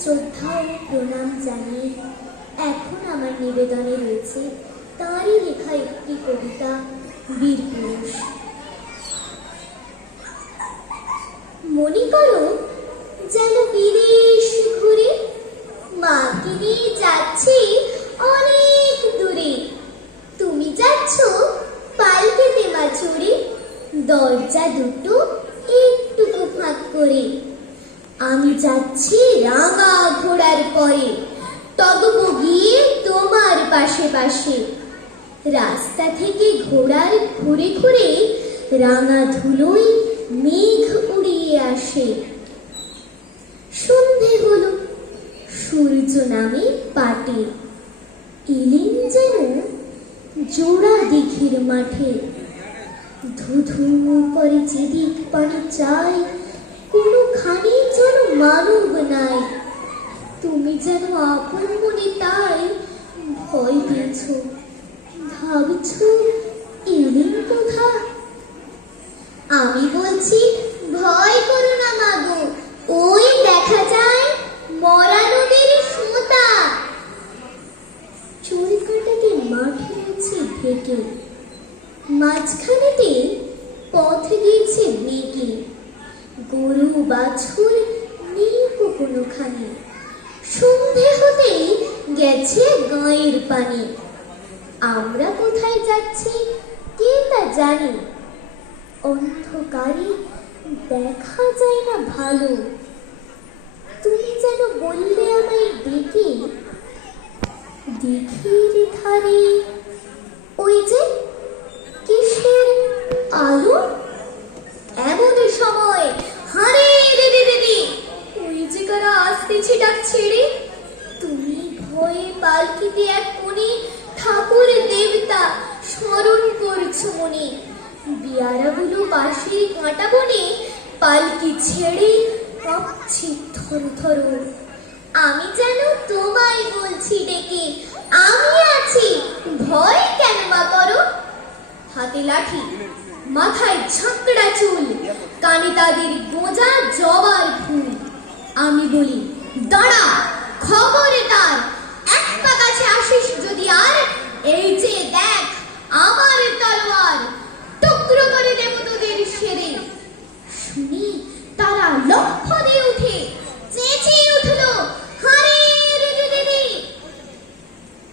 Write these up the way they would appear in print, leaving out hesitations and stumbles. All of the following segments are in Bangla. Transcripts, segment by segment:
শ্রদ্ধা ও প্রণাম জানিয়ে এখন আমার নিবেদনে রয়েছে তারই লেখা একটি কবিতা, বীরপুরুষ। মনে করো যেন বিদেশ ঘুরে মাকে নিয়ে যাচ্ছি অনেক দূরে। তুমি যাচ্ছ পালকিতে মা চড়ে, দরজা দুটো একটুকু ফাঁক করে। আমি যাচ্ছি রাঙা ঘোড়ার পরে, তবু গিয়ে তোমার পাশে পাশে। রাস্তা থেকে ঘোড়ার ঘুরে ঘুরে রাঙা ধুলোয় মেঘ উড়িয়ে আসে। সন্ধে হলো, সূর্য নামে পাটে, এলেন যেন জোড়া দিঘির মাঠে। ধুধু করে যেদিক পানি চাই, কোনোখানে যেন মানব নাই। তুমি যেন আপন মনে তাই ভয় পেয়েছ, ভাবছ এলেন কোথা। আমি বলছি ভয় করো না মাগো, ওই দেখা যায় মরা নদীর সোঁতা। চুল কাটাতে মাঠে রয়েছে ঢেকে, মাঝখানেতে পথ গিয়েছে বেঁকে। গরু বাছুর নেই কোনোখানে, সন্ধে হতেই গেছে গাঁয়ের পানি। আমরা কোথায় যাচ্ছি কে তা জানি, অন্ধকারে দেখা যায় না ভালো। তুমি যেন বললে আমায় ডেকে, দিঘির ধারে ওই যে কিসের আলো। এমন সময় হারে রে রে, ওই যে কারা আসতেছে ডাক ছেড়ে। তুমি ভয়ে পালকিতে এক কোণে ঠাকুর দেবতা স্মরণ করছো মনে। বিয়ারাগুলো পাশের কাঁটা বনে পালকি ছেড়ে কাঁপছে থর থর। আমি যেন তোমায় বলছি ডেকে, আমি আছি, ভয় কেন মা করো। হাতে লাঠি, মাথায় ঝাঁকড়া চুল, কানে তাদের গোঁজা জবার ফুল। আমি বলি দাঁড়া, খবরে তার, এক পা কাছে আসিস যদি আর, এই যে দেখ আমার তলোয়ার, টুকরো করে দেব তোদের সেরে। শুনি তারা লক্ষ দিয়ে উঠে চেঁচিয়ে উঠল, হারে রে রে রে রে।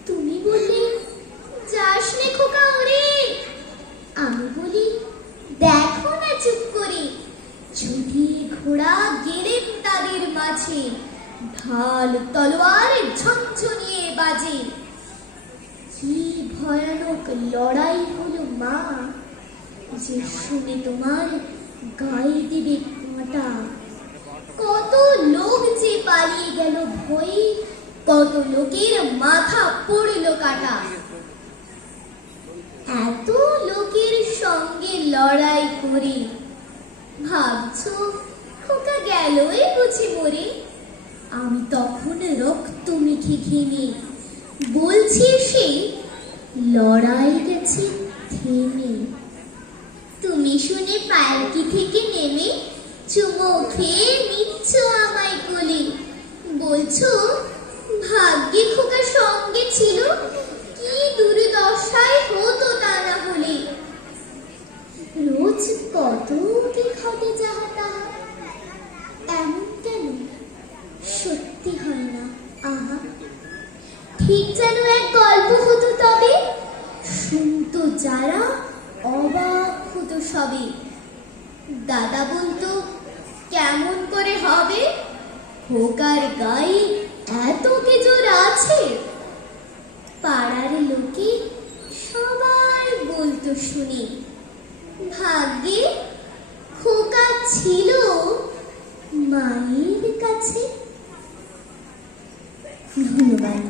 তুমি বললে যাস নে খোকা ওরে। আমি বলি দেখো না চুপ করে, যদি ঘোড়া গেলেন তাদের মাঝে, ঢাল তলোয়ার ঝনঝনিয়ে বাজে। কি ভয়ানক লড়াই হলো মা, যে শুনে তোমার গায়ে দেবে কাঁটা। কত লোক যে পালিয়ে গেল ভয়ে, কত লোকের মাথা পড়ল কাটা। এত লোকের সঙ্গে লড়াই করে ভাবছো খোকা গেলই বুঝি মরে। আমি তখন রক্ত মেখে ঘেমে বলছি সে লড়াই গেছে থেমে। তুমি শুনে পালকি থেকে নেমে চুমো খেয়ে নিচ্ছ আমায় কোলে, বলছো ভাগ্যে খোকা সঙ্গে ছিল, কি দুর্দশায় হতো তা না হলে। রোজ কত কি ঘটে যাহা তাহা, এমন কেন সত্যি হয় না আহা। ঠিক যেন এক গল্প হতো তবে, শুনতো যারা অবাক হতো সবে। দাদা বলতো কেমন করে হবে, খোকার গায়ে এত কি জোর আছে। পাড়ার লোকে সবাই বলতো শুনি, ভাগ্যে খোকা ছিল মায়ের কাছে। ধন্যবাদ।